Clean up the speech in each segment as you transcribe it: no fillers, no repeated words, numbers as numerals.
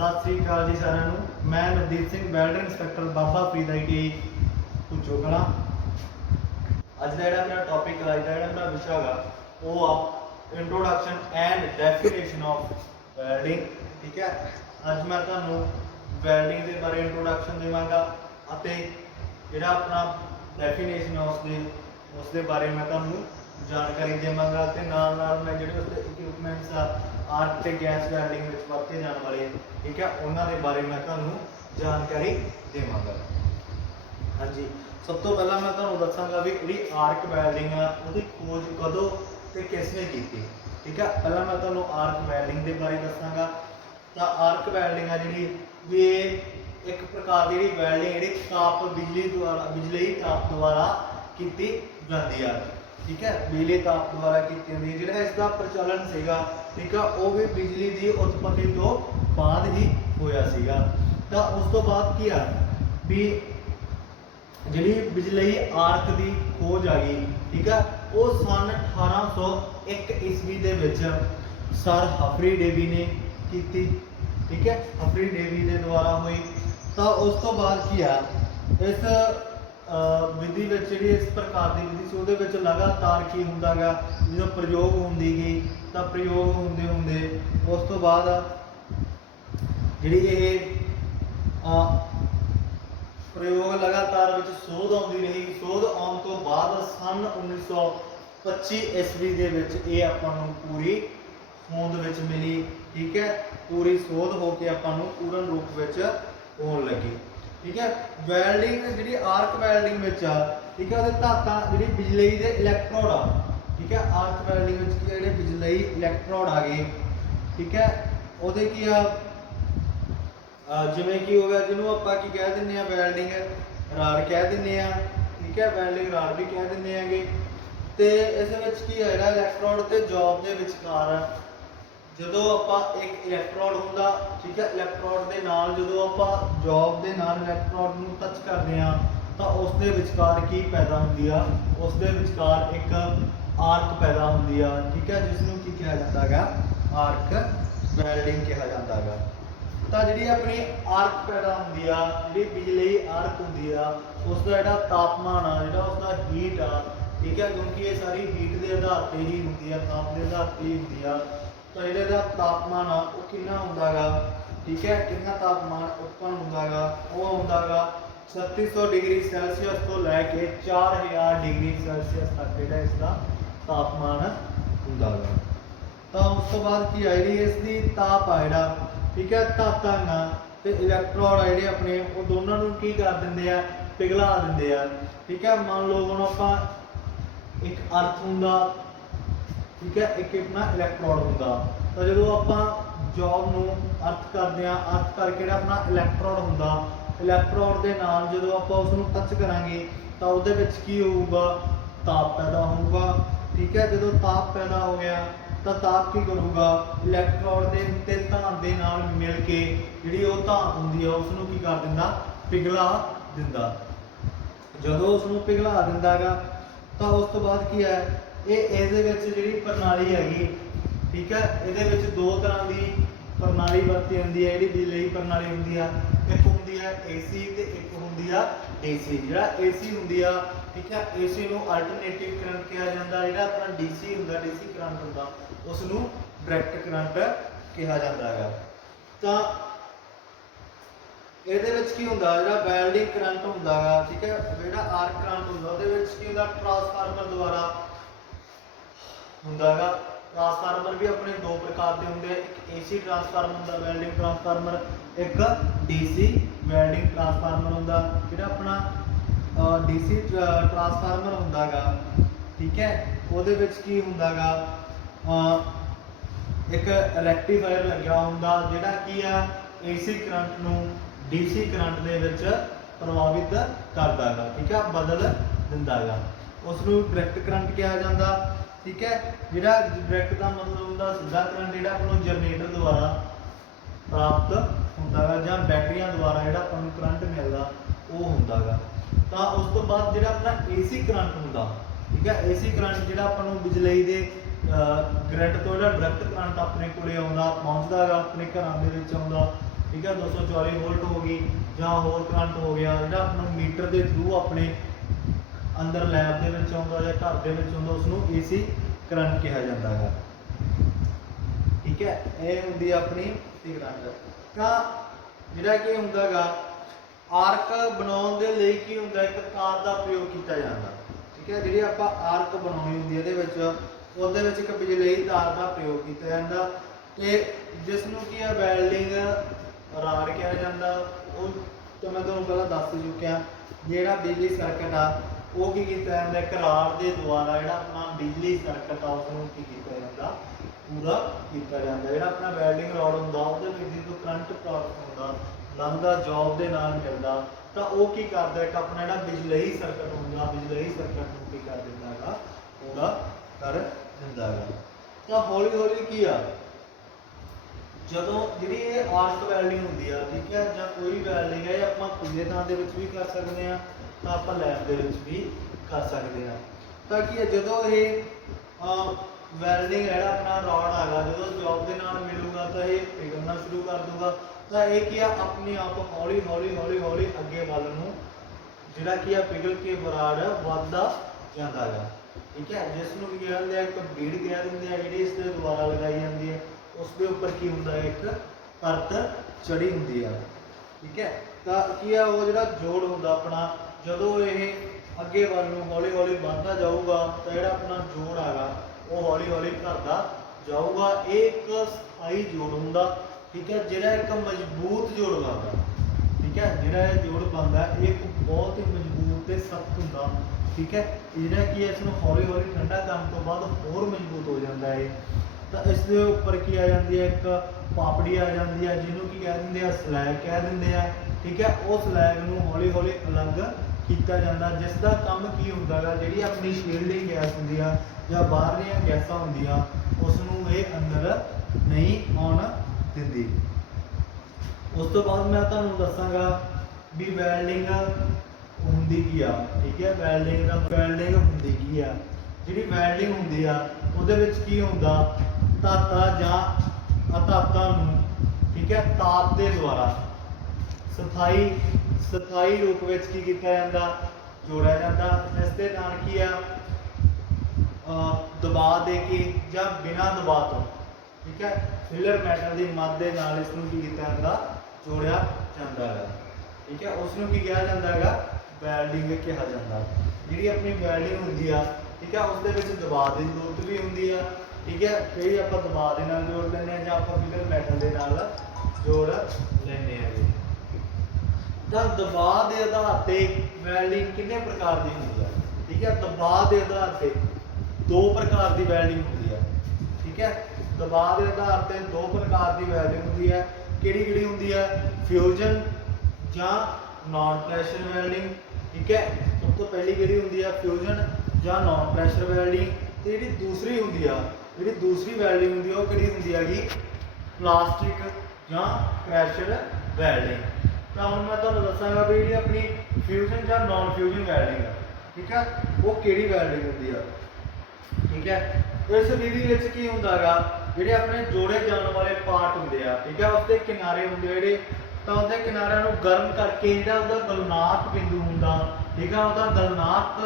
सत श्री अकाल जी सारिਆਂ ਨੂੰ। मैं नवदीप सिंह वैल्डर इंस्पैक्टर बाबा फरीद ITI भुੱਚੋ कलां। ਅੱਜ ਦਾ ਜਿਹੜਾ ਮੇਰਾ ਟੌਪਿਕ ਹੈ, ਅੱਜ ਦਾ ਜਿਹੜਾ ਮੇਰਾ ਵਿਸ਼ਾ ਹੈਗਾ ਉਹ ਆ introduction and definition of welding. ਠੀਕ ਹੈ, ਅੱਜ ਮੈਂ ਤੁਹਾਨੂੰ ਵੈਲਡਿੰਗ ਦੇ ਬਾਰੇ ਇੰਟਰੋਡਕਸ਼ਨ ਦੇਵਾਂਗਾ ਅਤੇ ਜਿਹੜਾ ਆਪਣਾ ਡੈਫੀਨੇਸ਼ਨ ਹੈ ਉਸ ਦੇ ਬਾਰੇ ਮੈਂ ਤੁਹਾਨੂੰ ਜਾਣਕਾਰੀ ਦੇਵਾਂਗਾ ਤੇ ਨਾਲ ਨਾਲ ਮੈਂ ਜਿਹੜੇ ਉਸਦੇ ਇਕਵਿਪਮੈਂਟਸ ਆ ਆਰਕ ਤੇ ਗੈਸ ਵੈਲਡਿੰਗ ਵਿੱਚ ਵਰਤੇ ਜਾਣ ਵਾਲੇ, ਠੀਕ ਹੈ, ਉਹਨਾਂ ਦੇ ਬਾਰੇ ਮੈਂ ਤੁਹਾਨੂੰ ਜਾਣਕਾਰੀ ਦੇਵਾਂਗਾ। ਹਾਂਜੀ, ਸਭ ਤੋਂ ਪਹਿਲਾਂ ਮੈਂ ਤੁਹਾਨੂੰ ਦੱਸਾਂਗਾ ਵੀ ਜਿਹੜੀ ਆਰਕ ਵੈਲਡਿੰਗ ਆ ਉਹਦੀ ਖੋਜ ਕਦੋਂ ਤੇ ਕਿਸ ਨੇ ਕੀਤੀ। ਠੀਕ ਹੈ, ਪਹਿਲਾਂ ਮੈਂ ਤੁਹਾਨੂੰ ਆਰਕ ਵੈਲਡਿੰਗ ਦੇ ਬਾਰੇ ਦੱਸਾਂਗਾ। ਤਾਂ ਆਰਕ ਵੈਲਡਿੰਗ ਆ ਜਿਹੜੀ ਵੀ ਇਹ ਇੱਕ ਪ੍ਰਕਾਰ ਦੀ ਜਿਹੜੀ ਵੈਲਡਿੰਗ ਜਿਹੜੀ ਬਿਜਲੀ ਤਾਪ ਦੁਆਰਾ ਕੀਤੀ ਜਾਂਦੀ ਆ। ठीक है, बिजली ताप द्वारा की जो इसका प्रचलन सीगा, ठीक है, वो भी बिजली की उत्पत्ति तो बाद ही होया सीगा। तो उस तो बाद की भी जी बिजली आर्क की खोज आ गई। ठीक है, वो सन 1801 ईस्वी दे विच सर हफरी डेवी ने की। ठीक है, हफरी डेवी के द्वारा हुई। तो उस तो बाद की इस विधि जी इस प्रकार की विधि से वो लगातार की होंगे गा जो प्रयोग होंगी गई। तो प्रयोग होंदे होंदे उस तो बाद जी प्रयोग लगातार सोध आती रही। सोध आने तो बाद सन 1925 ईस्वी के आपां पूरी होंद मिली। ठीक है, पूरी सोध होकर आपां पूर्ण रूप होने लगी। ठीक है, वैल्डिंग जी आर्क वैल्डिंग में, ठीक है, धातां जी बिजली के इलैक्ट्रोड आ। ठीक है, आर्क वैल्डिंग में जो बिजली इलैक्ट्रोड आ गए। ठीक है, वो की जिमें कि हो गया जिन्होंने आप कह दें वैल्डिंग राड कह दें। ठीक है, वैल्डिंग राड भी कह दें। तो इस की है इलैक्ट्रोड तो जॉब के विचकार जो आप एक इलैक्ट्रोड होंगे, ठीक है, इलैक्ट्रोड के नाल जो आप जॉब के नाल इलैक्ट्रोड को टच करते हैं तो उसके विचकार की पैदा होंगी है, उसके विचकार एक आर्क पैदा होंगी है। ठीक है, जिसनों की कहा जाता है आर्क वैल्डिंग कहा जाता है। तो जी अपनी आर्क पैदा होंगी है, जी बिजली आर्क होंगी है, उसका जो तापमान आ जो उसका हीट आ। ठीक है, क्योंकि ये सारी हीट के आधार पर ही होंगी है, ताप के आधार पर ही होंगी है। तो जो तापमान आ वो कितना होगा, ठीक है, कितना तापमान उत्पन्न होगा, वो होगा 3600 डिग्री सैल्सियस तो लैके 4000 डिग्री सैल्सियस तक जो इसका तापमान होगा। तो उस तो बाद की आई इसकी ताप आ जोड़ा, ठीक है, धातां तो इलैक्ट्रोड आ जोड़े अपने वो दोनों की कर देंगे पिघला देंगे। ठीक है, मान लो हम आप एक अर्थ होंगे, ठीक है, एक अपना इलैक्ट्रोड होंगे। तो जो आप जॉब में अर्थ करते हैं, अर्थ करके अपना इलैक्ट्रोड होंगे, इलैक्ट्रोड के नाल जो आप उसको टच करांगे तो वो की होगा ताप पैदा होगा। ठीक है, जो ताप पैदा हो गया तो ताप की करूँगा इलैक्ट्रोड के धात के नाल मिल के जी वो धात होंगी है उसनों की कर दिंदा पिघला दिंदा। जो उसनों पिघला दिंदा गा तो उस तो बाद की है ये जी प्रणाली हैगी। ठीक है, ये दो तरह की प्रणाली वरती जाती है। जी बिजली प्रणाली होंगी है, एक होंगी है AC तो एक होंगी है DC। जो AC होंगी है, ठीक है, AC को अल्टरनेटिव करंट कहा जाता है। जो अपना DC होंगे, DC करंट होंगे, उसनों डायरैक्ट करंट कहा जाता है। तो ये की होंगे जो वैल्डिंग करंट होंगे, ठीक है, जो आर्क करंट होंगे वो ट्रांसफार्मर द्वारा होंगे। ट्रांसफार्मर भी अपने दो प्रकार के होंगे, एक AC ट्रांसफार्मर होंगे वैल्डिंग ट्रांसफार्मर, एक DC वैल्डिंग ट्रांसफार्मर होंगे। जो अपना DC ट्रांसफार्मर होंगे, ठीक है, वो की होंगे एक रैक्टीफायर लग्या होंगे जोड़ा की AC करंट नूं DC करंट दे विच प्रभावित करता है। ठीक है, बदल दिंदा है, उसनूं डायरैक्ट करंट कहा जाता। ठीक है, जो डायरैक्ट का मतलब होंगे सीधा करंट जो अपनों जनरेटर द्वारा प्राप्त होंगे या बैटरिया द्वारा जो अपन करंट मिलता वो होंगे। तो उस तो बाद जो अपना AC करंट होंगे, ठीक है, AC करंट जो अपन बिजली के ग्रिड तो डायरैक्ट करंट अपने को पहुँचता है, अपने घर के आता ठीक है 240 वोल्ट होगी ਜਾਂ ਹੋਰ ਕਰੰਟ ਹੋ ਗਿਆ ਜਿਹੜਾ ਆਪਣਾ ਮੀਟਰ ਦੇ ਥਰੂ ਆਪਣੇ ਅੰਦਰ ਲੈਬ ਦੇ ਵਿੱਚ ਆਉਂਦਾ ਜਾਂ ਘਰ ਦੇ ਵਿੱਚ ਆਉਂਦਾ ਉਸ ਨੂੰ ਏਸੀ ਕਰੰਟ ਕਿਹਾ ਜਾਂਦਾ ਹੈ। ਠੀਕ ਹੈ ਇਹ ਹੁੰਦੀ ਆਪਣੀ ਏਸੀ ਕਰੰਟ। ਤਾਂ ਜਿਹੜਾ ਕਿ ਹੁੰਦਾਗਾ ਆਰਕ ਬਣਾਉਣ ਦੇ ਲਈ ਕੀ ਹੁੰਦਾ ਇੱਕ ਤਾਰ ਦਾ ਪ੍ਰਯੋਗ ਕੀਤਾ ਜਾਂਦਾ। ਠੀਕ ਹੈ ਜਿਹੜੀ ਆਪਾਂ ਆਰਕ ਬਣਾਉਣੀ ਹੁੰਦੀ ਇਹਦੇ ਵਿੱਚ ਉਹਦੇ ਵਿੱਚ ਇੱਕ ਬਿਜਲਈ ਤਾਰ ਦਾ ਪ੍ਰਯੋਗ ਕੀਤਾ ਜਾਂਦਾ ਤੇ ਜਿਸ ਨੂੰ ਕੀ ਹੈ ਵੈਲਡਿੰਗ ਰਾਡ ਕਿਹਾ ਜਾਂਦਾ। ਉਹ ਤਾਂ ਮੈਂ ਤੁਹਾਨੂੰ ਪਹਿਲਾਂ ਦੱਸ ਚੁੱਕਿਆ ਜਿਹੜਾ ਬਿਜਲੀ ਸਰਕਟ ਆ ਉਹ ਕੀ ਕੀਤਾ ਜਾਂਦਾ ਇੱਕ ਰਾਡ ਦੇ ਦੁਆਰਾ ਜਿਹੜਾ ਆਪਣਾ ਬਿਜਲੀ ਸਰਕਟ ਆ ਉਸ ਨੂੰ ਕੀ ਕੀਤਾ ਜਾਂਦਾ ਪੂਰਾ ਕੀਤਾ ਜਾਂਦਾ। ਜਿਹੜਾ ਆਪਣਾ ਵੈਲਡਿੰਗ ਰਾਡ ਹੁੰਦਾ ਉਹਦੇ ਵਿੱਚ ਜਦੋਂ ਕਰੰਟ ਪ੍ਰਾਪਤ ਹੁੰਦਾ ਲੰਘਦਾ ਜੌਬ ਦੇ ਨਾਲ ਮਿਲਦਾ ਤਾਂ ਉਹ ਕੀ ਕਰਦਾ ਇੱਕ ਆਪਣਾ ਜਿਹੜਾ ਬਿਜਲਈ ਸਰਕਟ ਹੁੰਦਾ ਬਿਜਲਈ ਸਰਕਟ ਨੂੰ ਕੀ ਕਰ ਦਿੰਦਾ ਹੈਗਾ ਪੂਰਾ ਕਰ ਦਿੰਦਾ ਹੈਗਾ। ਤਾਂ ਹੌਲੀ ਹੌਲੀ ਕੀ ਆ ਜਦੋਂ ਜਿਹੜੀ ਇਹ ਆਰਕ ਵੈਲਡਿੰਗ ਹੁੰਦੀ ਆ ਠੀਕ ਹੈ ਜਾਂ ਕੋਈ ਵੈਲਡਿੰਗ ਹੈ ਇਹ ਆਪਾਂ ਖੁੱਲੇ ਥਾਂ ਦੇ ਵਿੱਚ ਵੀ ਕਰ ਸਕਦੇ ਹਾਂ ਤਾਂ ਆਪਾਂ ਲੈਬ ਦੇ ਵਿੱਚ ਵੀ ਕਰ ਸਕਦੇ ਹਾਂ। ਤਾਂ ਕੀ ਹੈ ਜਦੋਂ ਇਹ ਵੈਲਡਿੰਗ ਜਿਹੜਾ ਆਪਣਾ ਰੋਡ ਹੈਗਾ ਜਦੋਂ ਜੌਬ ਦੇ ਨਾਲ ਮਿਲੂਗਾ ਤਾਂ ਇਹ ਪਿਘਲਣਾ ਸ਼ੁਰੂ ਕਰ ਦੂਗਾ ਤਾਂ ਇਹ ਕੀ ਆ ਆਪਣੇ ਆਪ ਹੌਲੀ ਹੌਲੀ ਹੌਲੀ ਹੌਲੀ ਅੱਗੇ ਵੱਲ ਨੂੰ ਜਿਹੜਾ ਕੀ ਆ ਪਿਘਲ ਕੇ ਬਰਾੜ ਵੱਧਦਾ ਜਾਂਦਾ ਹੈਗਾ। ਠੀਕ ਹੈ ਜਿਸ ਨੂੰ ਕੀ ਕਹਿੰਦੇ ਆ ਇੱਕ ਬੀੜ ਕਹਿ ਦਿੰਦੇ ਆ ਜਿਹੜੀ ਇਸ ਦੇ ਦੁਆਰਾ ਲਗਾਈ ਜਾਂਦੀ ਹੈ ਉਸ ਦੇ ਉੱਪਰ ਕੀ ਹੁੰਦਾ ਹੈ ਇੱਕ ਪਰਤ ਚੜੀ ਹੁੰਦੀ ਆ। ਠੀਕ ਹੈ ਤਾਂ ਕੀ ਆ ਉਹ ਜਿਹੜਾ ਜੋੜ ਹੁੰਦਾ ਆਪਣਾ ਜਦੋਂ ਇਹ ਅੱਗੇ ਵੱਲ ਨੂੰ ਹੌਲੀ ਹੌਲੀ ਵੱਧਦਾ ਜਾਊਗਾ ਤਾਂ ਜਿਹੜਾ ਆਪਣਾ ਜੋੜ ਹੈਗਾ ਉਹ ਹੌਲੀ ਹੌਲੀ ਘਟਦਾ ਜਾਊਗਾ। ਇਹ ਇੱਕ ਸਥਾਈ ਜੋੜ ਹੁੰਦਾ ਠੀਕ ਹੈ ਜਿਹੜਾ ਇੱਕ ਮਜ਼ਬੂਤ ਜੋੜ ਬਣਦਾ। ਠੀਕ ਹੈ ਜਿਹੜਾ ਇਹ ਜੋੜ ਬਣਦਾ ਇਹ ਇੱਕ ਬਹੁਤ ਹੀ ਮਜ਼ਬੂਤ ਤੇ ਸਖਤ ਹੁੰਦਾ। ਠੀਕ ਹੈ ਜਿਹੜਾ ਕੀ ਇਸ ਨੂੰ ਹੌਲੀ ਹੌਲੀ ਠੰਡਾ ਕਰਨ ਤੋਂ ਬਾਅਦ ਹੋਰ ਮਜ਼ਬੂਤ ਹੋ ਜਾਂਦਾ ਹੈ। ਤਾਂ ਇਸ ਦੇ ਉੱਪਰ ਕੀ ਆ ਜਾਂਦੀ ਹੈ ਇੱਕ ਪਾਪੜੀ ਆ ਜਾਂਦੀ ਹੈ ਜਿਹਨੂੰ ਕੀ ਕਹਿ ਦਿੰਦੇ ਆ ਸਲੈਗ ਕਹਿ ਦਿੰਦੇ ਆ। ਠੀਕ ਹੈ ਉਹ ਸਲੈਗ ਨੂੰ ਹੌਲੀ ਹੌਲੀ ਅਲੱਗ ਕੀਤਾ ਜਾਂਦਾ ਜਿਸ ਦਾ ਕੰਮ ਕੀ ਹੁੰਦਾ ਗਾ ਜਿਹੜੀ ਆਪਣੀ ਸ਼ੀਲਡਿੰਗ ਗੈਸ ਹੁੰਦੀ ਆ ਜਾਂ ਬਾਹਰਲੀਆਂ ਗੈਸਾਂ ਹੁੰਦੀਆਂ ਉਸ ਨੂੰ ਇਹ ਅੰਦਰ ਨਹੀਂ ਆਉਣ ਦਿੰਦੀ। ਉਸ ਤੋਂ ਬਾਅਦ ਮੈਂ ਤੁਹਾਨੂੰ ਦੱਸਾਂਗਾ ਵੀ ਵੈਲਡਿੰਗ ਹੁੰਦੀ ਕੀ ਆ। ਠੀਕ ਹੈ ਵੈਲਡਿੰਗ ਹੁੰਦੀ ਕੀ ਆ। ਜਿਹੜੀ ਵੈਲਡਿੰਗ ਹੁੰਦੀ ਆ ਉਹਦੇ ਵਿੱਚ ਕੀ ਹੁੰਦਾ ਧਾਤਾਂ ਜਾਂ ਅਧਾਤਾਂ ਨੂੰ ਠੀਕ ਹੈ ਤਾਪ ਦੇ ਦੁਆਰਾ ਸਥਾਈ ਰੂਪ ਵਿੱਚ ਕੀ ਕੀਤਾ ਜਾਂਦਾ ਜੋੜਿਆ ਜਾਂਦਾ। ਇਸ ਦੇ ਨਾਲ ਕੀ ਆ ਦਬਾਅ ਦੇ ਕੇ ਜਾਂ ਬਿਨਾਂ ਦਬਾਅ ਤੋਂ ਠੀਕ ਹੈ ਫਿਲਰ ਮੈਟਲ ਦੀ ਮਦਦ ਦੇ ਨਾਲ ਇਸ ਨੂੰ ਕੀ ਕੀਤਾ ਜਾਂਦਾ ਜੋੜਿਆ ਜਾਂਦਾ ਹੈ। ਠੀਕ ਹੈ ਉਸ ਨੂੰ ਕੀ ਕਿਹਾ ਜਾਂਦਾ ਹੈਗਾ ਵੈਲਡਿੰਗ ਕਿਹਾ ਜਾਂਦਾ। ਜਿਹੜੀ ਆਪਣੀ ਵੈਲਡਿੰਗ ਹੁੰਦੀ ਆ ਠੀਕ ਹੈ ਉਸ ਦੇ ਵਿੱਚ ਦਬਾਅ ਦੀ ਜ਼ਰੂਰਤ ਵੀ ਹੁੰਦੀ ਆ। ਠੀਕ ਹੈ ਕਈ ਆਪਾਂ ਦਬਾਅ ਦੇ ਨਾਲ ਜੋੜ ਲੈਂਦੇ ਹਾਂ ਜਾਂ ਆਪਾਂ ਫਿਲਰ ਮੈਟਲ ਦੇ ਨਾਲ ਜੋੜ ਲੈਂਦੇ ਹਾਂ। ਤਾਂ ਦਬਾਅ ਦੇ ਆਧਾਰ ਤੇ ਵੈਲਡਿੰਗ ਕਿੰਨੇ ਪ੍ਰਕਾਰ ਦੀ ਹੁੰਦੀ ਆ। ਠੀਕ ਹੈ ਦਬਾਅ ਦੇ ਆਧਾਰ ਤੇ ਦੋ ਪ੍ਰਕਾਰ ਦੀ ਵੈਲਡਿੰਗ ਹੁੰਦੀ ਆ। ਠੀਕ ਹੈ ਦਬਾਅ ਦੇ ਆਧਾਰ ਤੇ ਦੋ ਪ੍ਰਕਾਰ ਦੀ ਵੈਲਡਿੰਗ ਹੁੰਦੀ ਹੈ। ਕਿਹੜੀ ਹੁੰਦੀ ਹੈ ਫਿਊਜ਼ਨ ਜਾਂ ਨਾਨ ਪ੍ਰੈਸ਼ਰ ਵੈਲਡਿੰਗ। ਠੀਕ ਹੈ ਸਭ ਤੋਂ ਪਹਿਲੀ ਕਿਹੜੀ ਹੁੰਦੀ ਹੈ ਫਿਊਜ਼ਨ ਜਾਂ ਨਾਨ ਪ੍ਰੈਸ਼ਰ ਵੈਲਡਿੰਗ ਤੇ ਜਿਹੜੀ ਦੂਸਰੀ ਹੁੰਦੀ ਆ ਜਿਹੜੀ ਦੂਸਰੀ ਵੈਲਡਿੰਗ ਹੁੰਦੀ ਆ ਉਹ ਕਿਹੜੀ ਹੁੰਦੀ ਹੈਗੀ ਪਲਾਸਟਿਕ ਜਾਂ ਪ੍ਰੈਸ਼ਰ ਵੈਲਡਿੰਗ। ਤਾਂ ਹੁਣ ਮੈਂ ਤੁਹਾਨੂੰ ਦੱਸਾਂਗਾ ਵੀ ਜਿਹੜੀ ਆਪਣੀ ਫਿਊਜ਼ਨ ਜਾਂ ਨਾਨ ਫਿਊਜ਼ਨ ਵੈਲਡਿੰਗ ਆ ਠੀਕ ਹੈ ਉਹ ਕਿਹੜੀ ਵੈਲਡਿੰਗ ਹੁੰਦੀ ਆ। ਠੀਕ ਹੈ ਇਸ ਵਿਧੀ ਵਿੱਚ ਕੀ ਹੁੰਦਾ ਹੈਗਾ ਜਿਹੜੇ ਆਪਣੇ ਜੋੜੇ ਜਾਣ ਵਾਲੇ ਪਾਰਟ ਹੁੰਦੇ ਆ ਠੀਕ ਹੈ ਉਸਦੇ ਕਿਨਾਰੇ ਹੁੰਦੇ ਜਿਹੜੇ ਤਾਂ ਉਹਦੇ ਕਿਨਾਰਿਆਂ ਨੂੰ ਗਰਮ ਕਰਕੇ ਜਿਹੜਾ ਉਹਦਾ ਗਲਨਾਤ ਬਿੰਦੂ ਹੁੰਦਾ ਠੀਕ ਹੈ ਉਹਦਾ ਗਲਨਾਤ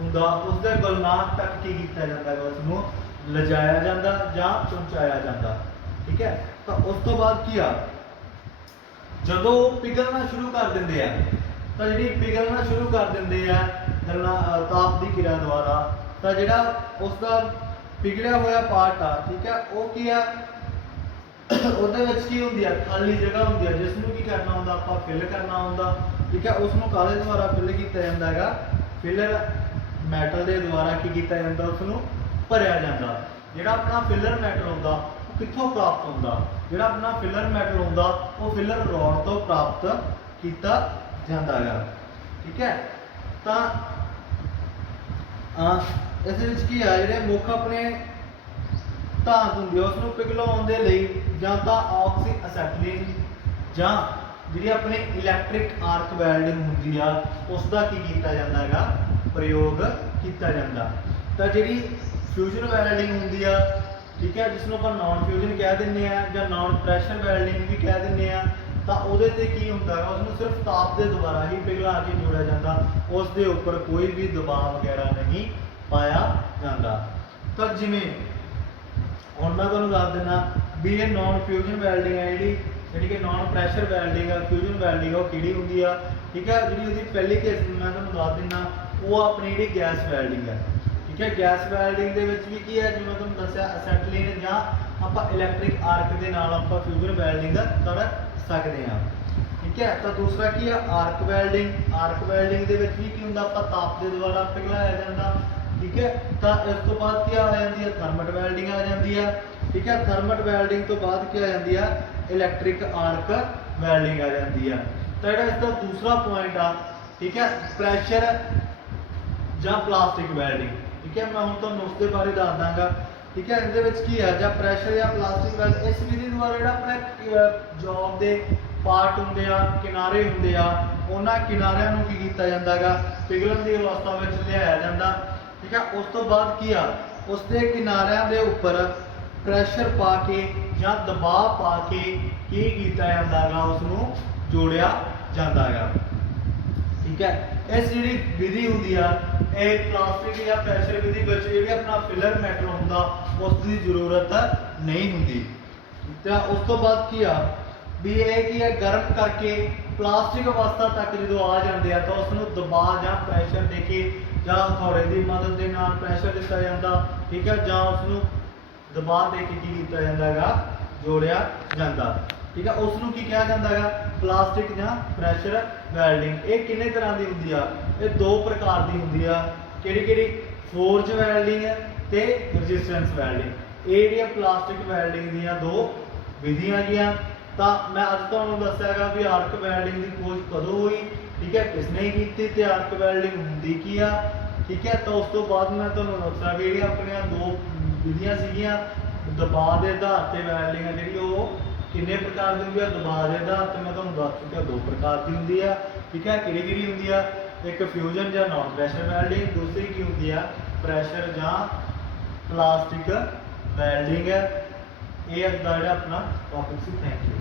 ਹੁੰਦਾ ਉਸਦੇ ਗਲਨਾਤ ਤੱਕ ਕੀ ਕੀਤਾ ਜਾਂਦਾ ਹੈ ਉਸ ਨੂੰ ਲਿਜਾਇਆ ਜਾਂਦਾ ਜਾਂ ਪਹੁੰਚਾਇਆ ਜਾਂਦਾ। ਠੀਕ ਹੈ ਤਾਂ ਉਸ ਤੋਂ ਬਾਅਦ ਕੀ ਆ ਜਦੋਂ ਪਿਘਲਣਾ ਸ਼ੁਰੂ ਕਰ ਦਿੰਦੇ ਆ ਤਾਂ ਜਿਹੜੀ ਪਿਘਲਣਾ ਸ਼ੁਰੂ ਕਰ ਦਿੰਦੇ ਆ ਤਾਪ ਦੀ ਕਿਰਿਆ ਦੁਆਰਾ ਤਾਂ ਜਿਹੜਾ ਉਸਦਾ ਪਿਘਲਿਆ ਹੋਇਆ ਪਾਰਟ ਆ ਠੀਕ ਹੈ ਉਹ ਕੀ ਆ ਉਹਦੇ ਵਿੱਚ ਕੀ ਹੁੰਦੀ ਆ ਖਾਲੀ ਜਗ੍ਹਾ ਹੁੰਦੀ ਆ ਜਿਸ ਨੂੰ ਕੀ ਕਰਨਾ ਹੁੰਦਾ ਆਪਾਂ ਫਿਲ ਕਰਨਾ ਹੁੰਦਾ। ਠੀਕ ਹੈ ਉਸ ਨੂੰ ਕਾਹਦੇ ਦੁਆਰਾ ਫਿਲ ਕੀਤਾ ਜਾਂਦਾ ਹੈਗਾ ਫਿਲਰ ਮੈਟਲ ਦੇ ਦੁਆਰਾ ਕੀ ਕੀਤਾ ਜਾਂਦਾ ਉਸ ਨੂੰ ਭਰਿਆ ਜਾਂਦਾ। ਜਿਹੜਾ ਆਪਣਾ ਫਿਲਰ ਮੈਟਲ ਹੁੰਦਾ ਉਹ ਕਿੱਥੋਂ ਪ੍ਰਾਪਤ ਹੁੰਦਾ ਜਿਹੜਾ ਆਪਣਾ ਫਿਲਰ ਮੈਟਲ ਹੁੰਦਾ ਉਹ ਫਿਲਰ ਰੋਡ ਤੋਂ ਪ੍ਰਾਪਤ ਕੀਤਾ ਜਾਂਦਾ ਹੈਗਾ। ਠੀਕ ਹੈ ਤਾਂ ਇਸ ਵਿੱਚ ਕੀ ਆ ਜਿਹੜੇ ਮੁੱਖ ਆਪਣੇ ਧਾਤ ਹੁੰਦੀ ਆ ਉਸ ਨੂੰ ਪਿਘਲਾਉਣ ਦੇ ਲਈ ਜਾਂ ਤਾਂ ਆਕਸੀ ਅਸੈਟਲੀਨ ਜਾਂ ਜਿਹੜੀ ਆਪਣੀ ਇਲੈਕਟ੍ਰਿਕ ਆਰਕ ਵੈਲਡਿੰਗ ਹੁੰਦੀ ਆ ਉਸ ਦਾ ਕੀ ਕੀਤਾ ਜਾਂਦਾ ਹੈਗਾ ਪ੍ਰਯੋਗ ਕੀਤਾ ਜਾਂਦਾ। ਤਾਂ ਜਿਹੜੀ ਫਿਊਜ਼ਨ ਵੈਲਡਿੰਗ ਹੁੰਦੀ ਆ ਠੀਕ ਹੈ ਜਿਸ ਨੂੰ ਆਪਾਂ ਨਾਨ ਫਿਊਜ਼ਨ ਕਹਿ ਦਿੰਦੇ ਆ ਜਾਂ ਨਾਨ ਪ੍ਰੈਸ਼ਰ ਵੈਲਡਿੰਗ ਵੀ ਕਹਿ ਦਿੰਦੇ ਆ ਉਹਦੇ ਤੇ ਕੀ ਹੁੰਦਾ ਹੈ, ਉਸਨੂੰ ਸਿਰਫ ਤਾਪ ਦੇ ਦੁਆਰਾ ਹੀ ਪਿਘਲਾ ਕੇ ਜੋੜਿਆ ਜਾਂਦਾ, ਉਸ ਦੇ ਉੱਪਰ ਕੋਈ ਵੀ ਦਬਾਅ ਵਗੈਰਾ ਨਹੀਂ ਪਾਇਆ ਜਾਂਦਾ। ਤਾਂ ਜਿਵੇਂ ਹੁਣ ਮੈਂ ਤੁਹਾਨੂੰ ਦੱਸ ਦਿੰਦਾ ਵੀ ਇਹ ਨॉन ਫਿਊਜ਼ਨ ਵੈਲਡਿੰਗ ਹੈ ਜਿਹੜੀ ਕਿ ਨॉन ਪ੍ਰੈਸ਼ਰ ਵੈਲਡਿੰਗ ਹੈ। ਫਿਊਜ਼ਨ ਵੈਲਡਿੰਗ ਉਹ ਕਿਹੜੀ ਹੁੰਦੀ ਆ, ਠੀਕ ਹੈ। ਜਿਹੜੀ ਉਹਦੀ ਪਹਿਲੀ ਕੇਸ ਮੈਂ ਤੁਹਾਨੂੰ ਦੱਸ ਦਿੰਦਾ ਉਹ ਆਪਣੀ ਜਿਹੜੀ ਗੈਸ ਵੈਲਡਿੰਗ ਹੈ, ਠੀਕ ਹੈ। ਗੈਸ ਵੈਲਡਿੰਗ ਦੇ ਵਿੱਚ ਵੀ ਕੀ ਹੈ, ਜਿਵੇਂ ਤੁਹਾਨੂੰ ਦੱਸਿਆ ਅਸੈਟਲੀਨ ਜਾਂ ਆਪਾਂ ਇਲੈਕਟ੍ਰਿਕ ਆਰਕ ਦੇ ਨਾਲ ਆਪਾਂ ਫਿਊਜ਼ਨ ਵੈਲਡਿੰਗ ਕਰ ਸਕਦੇ ਹਾਂ, ਠੀਕ ਹੈ। ਤਾਂ ਦੂਸਰਾ ਕੀ ਆ, ਆਰਕ ਵੈਲਡਿੰਗ। ਆਰਕ ਵੈਲਡਿੰਗ ਦੇ ਵਿੱਚ ਵੀ ਕੀ ਹੁੰਦਾ, ਆਪਾਂ ਤਾਪ ਦੇ ਦੁਆਰਾ ਪਿਘਲਾਇਆ ਜਾਂਦਾ, ਠੀਕ ਹੈ। ਤਾਂ ਇਸ ਤੋਂ ਬਾਅਦ ਕੀ ਆ ਜਾਂਦੀ ਹੈ, ਥਰਮਲ ਵੈਲਡਿੰਗ ਆ ਜਾਂਦੀ ਹੈ, ਠੀਕ ਹੈ। ਥਰਮਲ ਵੈਲਡਿੰਗ ਤੋਂ ਬਾਅਦ ਕੀ ਆ ਜਾਂਦੀ ਆ, ਇਲੈਕਟ੍ਰਿਕ ਆਰਕ ਵੈਲਡਿੰਗ ਆ ਜਾਂਦੀ ਆ। ਤਾਂ ਜਿਹੜਾ ਇਸ ਦਾ ਦੂਸਰਾ ਪੁਆਇੰਟ ਆ, ਠੀਕ ਹੈ, ਪ੍ਰੈਸ਼ਰ ਜਾਂ ਪਲਾਸਟਿਕ ਵੈਲਡਿੰਗ, ਠੀਕ ਹੈ। ਮੈਂ ਹੁਣ ਤੁਹਾਨੂੰ ਉਸ ਦੇ ਬਾਰੇ ਦੱਸ ਦਾਂਗਾ, ਠੀਕ ਹੈ। ਇਹਦੇ ਵਿੱਚ ਕੀ ਹੈ, ਜਾਂ ਪ੍ਰੈਸ਼ਰ ਜਾਂ ਪਲਾਸਟਿਕ ਵੈਲਡ, ਇਸ ਵਿਧੀ ਦੁਆਰਾ ਜਿਹੜਾ ਆਪਣਾ ਜੌਬ ਦੇ ਪਾਰਟ ਹੁੰਦੇ ਆ, ਕਿਨਾਰੇ ਹੁੰਦੇ ਆ, ਉਹਨਾਂ ਕਿਨਾਰਿਆਂ ਨੂੰ ਕੀ ਕੀਤਾ ਜਾਂਦਾ ਹੈਗਾ, ਪਿਘਲਣ ਦੀ ਅਵਸਥਾ ਵਿੱਚ ਲਿਆਇਆ ਜਾਂਦਾ, ਠੀਕ ਹੈ। ਉਸ ਤੋਂ ਬਾਅਦ ਕੀ ਆ, ਉਸ ਦੇ ਕਿਨਾਰਿਆਂ ਦੇ ਉੱਪਰ ਪ੍ਰੈਸ਼ਰ ਪਾ ਕੇ ਜਾਂ ਦਬਾਅ ਪਾ ਕੇ ਕੀ ਕੀਤਾ ਜਾਂਦਾ ਹੈਗਾ, ਉਸ ਨੂੰ ਜੋੜਿਆ ਜਾਂਦਾ ਹੈਗਾ, ਠੀਕ ਹੈ। ਇਸ ਜਿਹੜੀ ਵਿਧੀ ਹੁੰਦੀ ਆ, ਇਹ ਪਲਾਸਟਿਕ ਜਾਂ ਪ੍ਰੈਸ਼ਰ ਵਿਧੀ ਵਿੱਚ ਇਹ ਵੀ ਆਪਣਾ ਫਿਲਰ ਮੈਟਲ ਹੁੰਦਾ, ਉਸ ਦੀ ਜ਼ਰੂਰਤ ਨਹੀਂ ਹੁੰਦੀ। ਤਾਂ ਉਸ ਤੋਂ ਬਾਅਦ ਕੀ ਆ ਵੀ ਇਹ ਕੀ ਹੈ, ਗਰਮ ਕਰਕੇ ਪਲਾਸਟਿਕ ਅਵਸਥਾ ਤੱਕ ਜਦੋਂ ਆ ਜਾਂਦੇ ਆ ਤਾਂ ਉਸ ਨੂੰ ਦਬਾਅ ਜਾਂ ਪ੍ਰੈਸ਼ਰ ਦੇ ਕੇ ਜਾਂ ਹਥੌੜੇ ਦੀ ਮਦਦ ਦੇ ਨਾਲ ਪ੍ਰੈਸ਼ਰ ਦਿੱਤਾ ਜਾਂਦਾ, ਠੀਕ ਹੈ, ਜਾਂ ਉਸ ਨੂੰ ਦਬਾਅ ਦੇ ਕੇ ਕੀ ਕੀਤਾ ਜਾਂਦਾ ਹੈਗਾ, ਜੋੜਿਆ ਜਾਂਦਾ, ਠੀਕ ਹੈ। ਉਸ ਨੂੰ ਕੀ ਕਿਹਾ ਜਾਂਦਾ ਹੈਗਾ, ਪਲਾਸਟਿਕ ਜਾਂ ਪ੍ਰੈਸ਼ਰ ਵੈਲਡਿੰਗ। ਇਹ ਕਿੰਨੇ ਤਰ੍ਹਾਂ ਦੀ ਹੁੰਦੀ ਆ, ਇਹ ਦੋ ਪ੍ਰਕਾਰ ਦੀ ਹੁੰਦੀ ਆ। ਕਿਹੜੀ ਫੋਰਜ ਵੈਲਡਿੰਗ ਤੇ ਰੈਜ਼ਿਸਟੈਂਸ ਵੈਲਡਿੰਗ। ਇਹ ਜਿਹੜੀਆਂ ਪਲਾਸਟਿਕ ਵੈਲਡਿੰਗ ਦੀਆਂ ਦੋ ਵਿਧੀਆਂ ਹੈਗੀਆਂ। ਤਾਂ ਮੈਂ ਅੱਜ ਤੁਹਾਨੂੰ ਦੱਸਿਆਗਾ ਵੀ ਆਰਕ ਵੈਲਡਿੰਗ ਦੀ ਖੋਜ ਕਦੋਂ ਹੋਈ, ਠੀਕ ਹੈ, ਕਿਸਨੇ ਕੀਤੀ ਤੇ ਆਰਕ ਵੈਲਡਿੰਗ ਹੁੰਦੀ ਕੀ ਆ, ਠੀਕ ਹੈ। ਤਾਂ ਉਸ ਤੋਂ ਬਾਅਦ ਮੈਂ ਤੁਹਾਨੂੰ ਦੱਸਿਆ ਵੀ ਜਿਹੜੀਆਂ ਆਪਣੀਆਂ ਦੋ ਵਿਧੀਆਂ ਸੀਗੀਆਂ, ਦਬਾਅ ਦੇ ਆਧਾਰ ਤੇ ਵੈਲਡਿੰਗ ਹੈ ਜਿਹੜੀ ਉਹ ਕਿੰਨੇ ਪ੍ਰਕਾਰ ਦੀ ਹੁੰਦੀ ਆ, ਦਬਾਅ ਦੇ ਆਧਾਰ ਤੇ ਮੈਂ ਤੁਹਾਨੂੰ ਦੱਸ ਚੁੱਕਿਆ ਦੋ ਪ੍ਰਕਾਰ ਦੀ ਹੁੰਦੀ ਆ, ਠੀਕ ਹੈ। ਕਿਹੜੀ ਹੁੰਦੀ ਆ, ਇੱਕ ਫਿਊਜ਼ਨ ਜਾਂ ਨॉन ਪ੍ਰੈਸ਼ਰ ਵੈਲਡਿੰਗ, ਦੂਸਰੀ ਕੀ ਹੁੰਦੀ ਆ, ਪ੍ਰੈਸ਼ਰ ਜਾਂ ਪਲਾਸਟਿਕ ਵੈਲਡਿੰਗ ਹੈ। ਇਹ ਅੱਜ ਦਾ ਜਿਹੜਾ ਆਪਣਾ ਟੌਪਿਕ ਸੀ। Thank you.